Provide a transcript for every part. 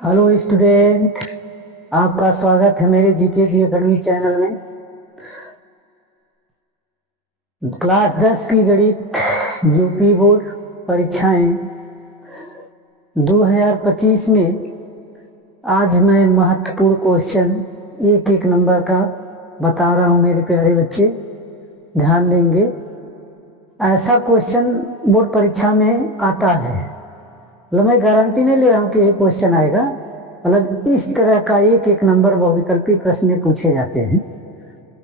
Hello student, आपका स्वागत है मेरे जीके जी अकेडमी चैनल में। क्लास 10 की गणित यूपी बोर्ड परीक्षाएं 2025 में आज मैं महत्वपूर्ण क्वेश्चन एक एक नंबर का बता रहा हूं। मेरे प्यारे बच्चे ध्यान देंगे। ऐसा क्वेश्चन बोर्ड परीक्षा में आता है, मतलब मैं गारंटी नहीं ले रहा हूं कि ये क्वेश्चन आएगा, मतलब इस तरह का एक एक नंबर बहुविकल्पी प्रश्न पूछे जाते हैं।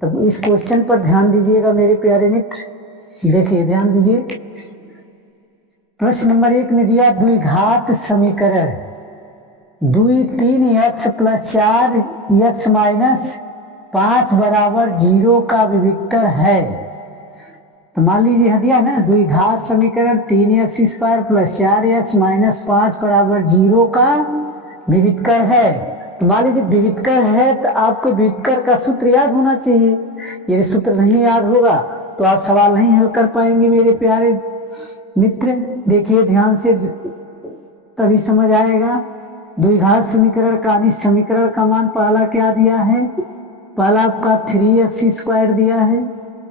तब इस क्वेश्चन पर ध्यान दीजिएगा मेरे प्यारे मित्र। देखिए ध्यान दीजिए, प्रश्न नंबर 1 में दिया द्विघात समीकरण 3x + 4x - 5 = 0 का विविक्तर है। तो मान लीजिए यह दिया ना, द्विघात समीकरण 3x² + 4x - 5 = 0 का विविक्तर है। तो मान लीजिए विविक्तर है तो आपको विविक्तर का सूत्र याद होना चाहिए। यदि सूत्र नहीं याद होगा तो आप सवाल नहीं हल कर पाएंगे मेरे प्यारे मित्र। देखिए ध्यान से, तभी समझ आएगा। द्विघात समीकरण का अनिष्ट समीकरण का मान पहला क्या दिया है? पहला आपका 3x² दिया है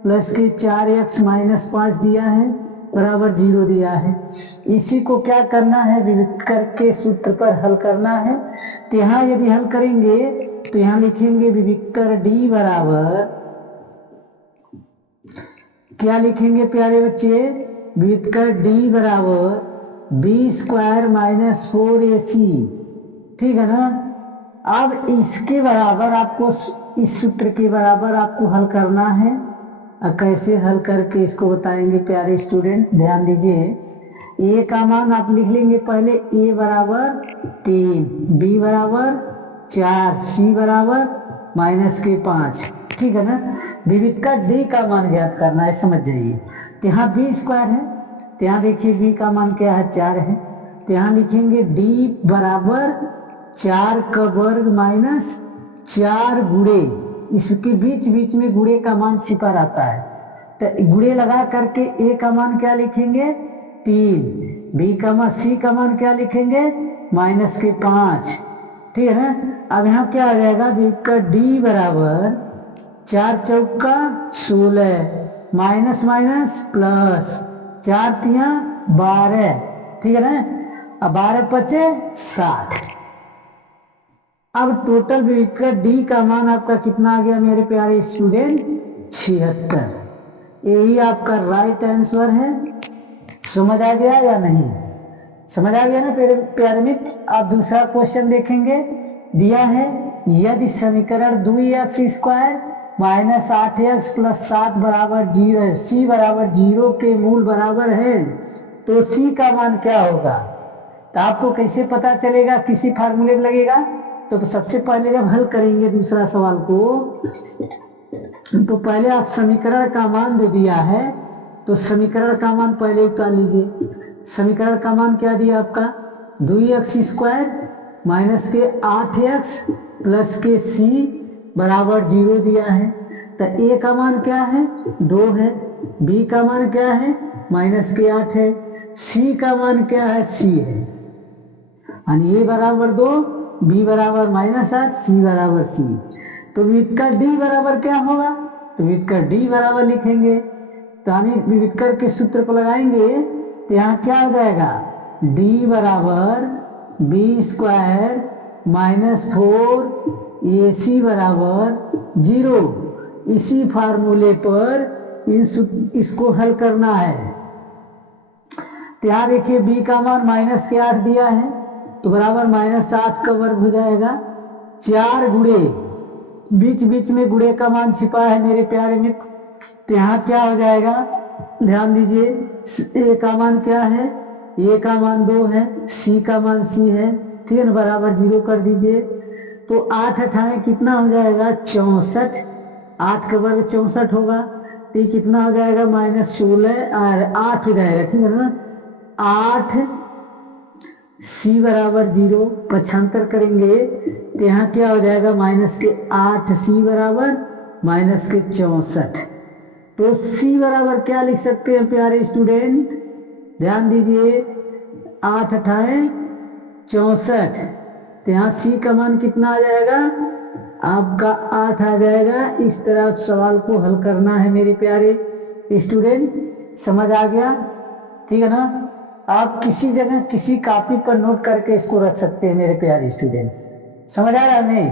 प्लस के 4x - 5 दिया है बराबर 0 दिया है। इसी को क्या करना है? विविक्तर के सूत्र पर हल करना है। तो यहाँ यदि हल करेंगे तो यहाँ लिखेंगे विविक्तर D बराबर क्या लिखेंगे प्यारे बच्चे? विविक्तर D बराबर b² - 4ac, ठीक है ना। अब इसके बराबर आपको, इस सूत्र के बराबर आपको हल करना है। कैसे हल करके इसको बताएंगे प्यारे स्टूडेंट, ध्यान दीजिए। a का मान आप लिख लेंगे पहले, a बराबर 3, b बराबर 4, c बराबर -5, ठीक है ना। विविक्तर D का मान ज्ञात करना है, समझ जाइए। तो यहाँ b² है, तो यहाँ देखिए b का मान क्या है? 4 है। तो यहाँ लिखेंगे D बराबर 4 का वर्ग माइनस 4 गुणे, इसके बीच बीच में गुणे का मान छिपा रहता है, तो गुणे लगा करके a का मान क्या लिखेंगे? 3, b का मान, c का मान क्या लिखेंगे? -5, ठीक है ना। अब यहाँ क्या आ जाएगा? विविक्तर D बराबर 4 चौका 16 माइनस माइनस प्लस 4 तिया 12, ठीक है ना। अब 12 पचे 60। अब टोटल विविक्तर D का मान आपका कितना आ गया मेरे प्यारे स्टूडेंट? 76। यही आपका राइट आंसर है। समझ आ गया या नहीं? समझ आ गया ना प्यारे मित्र। आप दूसरा क्वेश्चन देखेंगे। दिया है यदि समीकरण 2x² - 8x + 7 = 0, c बराबर 0 के मूल बराबर है तो c का मान क्या होगा? तो आपको कैसे पता चलेगा? किसी फार्मूले में लगेगा। तो सबसे पहले जब हल करेंगे दूसरा सवाल को, तो पहले आप समीकरण का मान जो दिया है, तो समीकरण का मान पहले उतार लीजिए। समीकरण का मान क्या दिया आपका? 2x² - 8x प्लस के c बराबर 0 दिया है। तो a का मान क्या है? 2 है। b का मान क्या है? -8 है। c का मान क्या है? c है। यानी a बराबर 2, b बराबर -8, c बराबर c। तो विविक्तर D बराबर क्या होगा? तो विविक्तर D बराबर लिखेंगे, तो यानी विविक्तर के सूत्र को लगाएंगे तो यहाँ क्या हो जाएगा? D बराबर b² - 4ac बराबर 0। इसी फार्मूले पर इसको हल करना है। तो यहाँ देखिए b का मान -8 दिया है तो बराबर -8 का वर्ग हो जाएगा। 4 गुणे, बीच बीच में गुणे का मान छिपा है मेरे प्यारे मित्र। तो यहाँ क्या हो जाएगा? ध्यान दीजिए, a का मान क्या है? a का मान 2 है, c का मान c है, ठीक है ना, बराबर 0 कर दीजिए। तो 8 8 कितना हो जाएगा? 64। 8 का वर्ग 64 होगा, तो ये कितना हो जाएगा? -16 और 8 हो जाएगा, ठीक है ना। 8 c बराबर 0, पक्षांतर करेंगे तो यहाँ क्या हो जाएगा? -8c बराबर -64। तो c बराबर क्या लिख सकते हैं प्यारे स्टूडेंट? ध्यान दीजिए, 8 8 64, तो यहाँ सी का मान कितना आ जाएगा आपका 8 आ जाएगा। इस तरह आप सवाल को हल करना है मेरे प्यारे स्टूडेंट, समझ आ गया? ठीक है ना? आप किसी जगह किसी कॉपी पर नोट करके इसको रख सकते हैं मेरे प्यारे स्टूडेंट, समझ आ रहा है नहीं?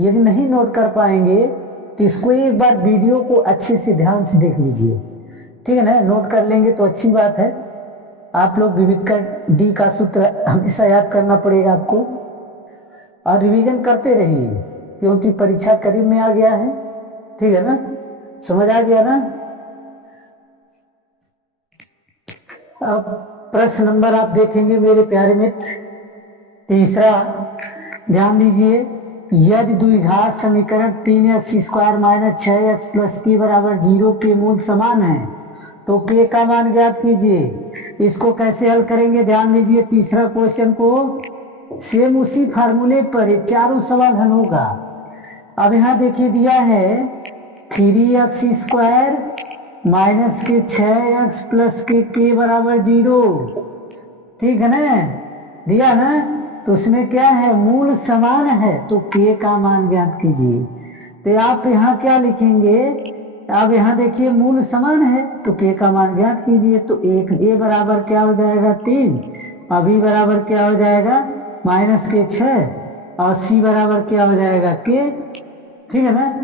यदि नहीं नोट कर पाएंगे तो इसको एक बार वीडियो को अच्छे से ध्यान से देख लीजिए, ठीक है ना? नोट कर लेंगे तो अच्छी बात है। आप लोग विविध का डी का सूत्र हमेशा याद करना पड़ेगा आपको, और रिवीजन करते रहिए क्योंकि परीक्षा करीब में आ गया है, ठीक है ना? समझ आ गया ना? अब प्रश्न नंबर आप देखेंगे मेरे प्यारे मित्र, तीसरा ध्यान दीजिए। यदि द्विघात समीकरण 3x² - 6x + k = 0 के मूल समान है तो k का मान ज्ञात कीजिए। इसको कैसे हल करेंगे ध्यान दीजिए। तीसरा क्वेश्चन को सेम उसी फार्मूले पर ये चारों सवाल हल होगा। अब यहाँ देखिए दिया है 3x² - के 6x + के k = 0, ठीक है ना? दिया ना, तो उसमें क्या है मूल समान है तो k का मान ज्ञात कीजिए। तो आप यहाँ क्या लिखेंगे, अब यहाँ देखिए मूल समान है तो k का मान ज्ञात कीजिए। तो एक a बराबर क्या हो जाएगा 3, और b बराबर क्या हो जाएगा -के 6, और c बराबर क्या हो जाएगा k, ठीक है ना?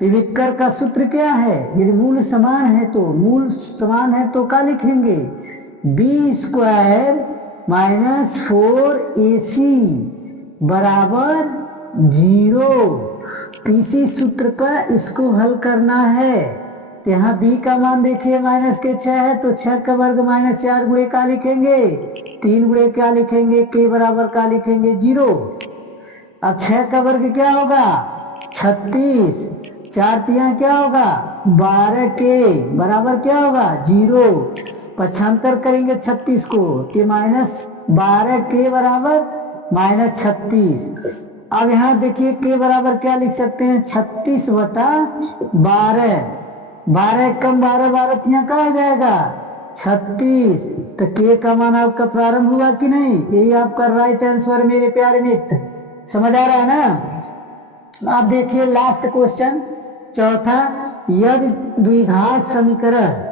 विविधकर का सूत्र क्या है, यदि मूल समान है तो क्या लिखेंगे b² - 4ac = 0। इसी सूत्र पर इसको हल करना है। तो यहाँ b का मान देखिए -के 6 है तो 6 का वर्ग -4 गुणे क्या लिखेंगे 3 गुणे क्या लिखेंगे k बराबर क्या लिखेंगे 0। अब 6 का वर्ग क्या होगा 36, 4 तिया क्या होगा 12 के बराबर क्या होगा 0। पक्षांतर करेंगे 36 को कि -12 के बराबर -36। अब यहाँ देखिए के बराबर क्या लिख सकते हैं 36/12, 12 कम 12, 12 तिया क्या हो जाएगा 36। तो के का मान आपका प्रारंभ हुआ कि नहीं, यही आपका राइट आंसर मेरे प्यारे मित्र, समझ आ रहा है ना? आप देखिए लास्ट क्वेश्चन चौथा। यदि द्विघात समीकरण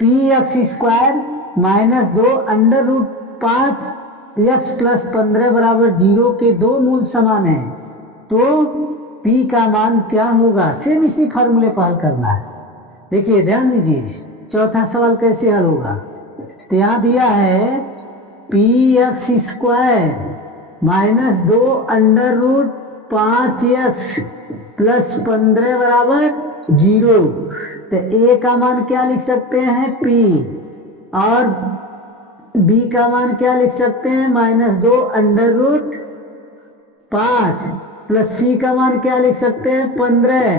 px² - 2 √5x + 15 = 0 के दो मूल समान है तो p का मान क्या होगा। सेम इसी फार्मूले पर हल करना है। देखिए ध्यान दीजिए चौथा सवाल कैसे हल होगा। तो यहाँ दिया है px² - 2 √5x + 15 = 0। तो a का मान क्या लिख सकते हैं p, और b का मान क्या लिख सकते हैं -2 √5 + c का मान क्या लिख सकते हैं 15।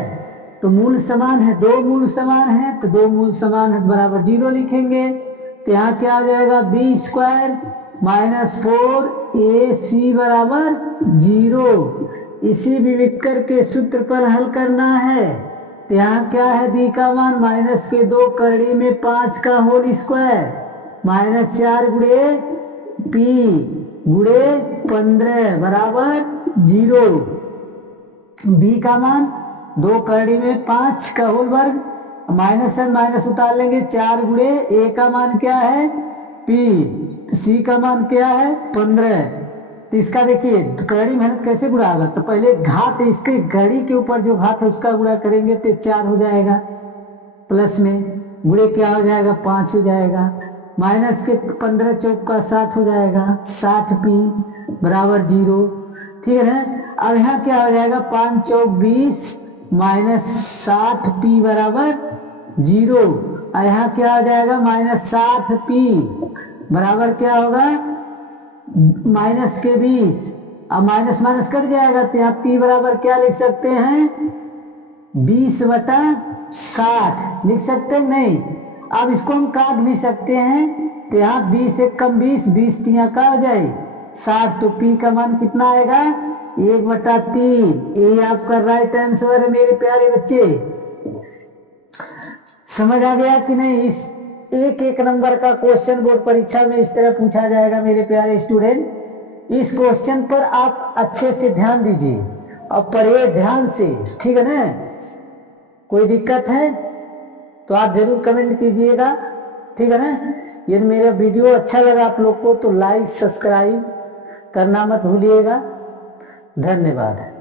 तो मूल समान है, दो मूल समान है तो दो मूल समान है बराबर 0 लिखेंगे। तो यहाँ क्या आ जाएगा b² - 4ac = 0। इसी विविधकर के सूत्र पर हल करना है। तो यहाँ क्या है b का मान -2 करड़ी में 5 का होल स्क्वायर -4 गुणे p गुणे 15 = 0। b का मान 2 करड़ी में 5 का होल वर्ग माइनस है माइनस उतार लेंगे 4 गुणे a का मान क्या है p, c का मान क्या है 15। तो इसका देखिए कड़ी मेहनत कैसे गुणा होगा, तो पहले घात इसके घड़ी के ऊपर जो घात है उसका गुणा करेंगे तो 4 हो जाएगा, प्लस में गुणे क्या हो जाएगा 5 हो जाएगा, माइनस के 15 चौक का 60 हो जाएगा 60p = 0, ठीक है ना। अब यहाँ क्या हो जाएगा 5 चौक 20 -60p = 0। और यहाँ क्या हो जाएगा -60p बराबर क्या होगा माइनस के 20, अब माइनस माइनस कट जाएगा तो यहाँ p बराबर क्या लिख सकते हैं 20/60 लिख सकते हैं नहीं। अब इसको हम काट भी सकते हैं तो यहाँ 20 एक कम 20, 20 तिया का हो जाए 60, तो p का मान कितना आएगा 1/3। ये आपका राइट आंसर है मेरे प्यारे बच्चे, समझ आ गया कि नहीं। इस एक नंबर का क्वेश्चन बोर्ड परीक्षा में इस तरह पूछा जाएगा मेरे प्यारे स्टूडेंट, इस क्वेश्चन पर आप अच्छे से ध्यान दीजिए और पढ़िए ध्यान से, ठीक है ना। कोई दिक्कत है तो आप जरूर कमेंट कीजिएगा, ठीक है ना। यदि मेरा वीडियो अच्छा लगा आप लोग को तो लाइक सब्सक्राइब करना मत भूलिएगा। धन्यवाद।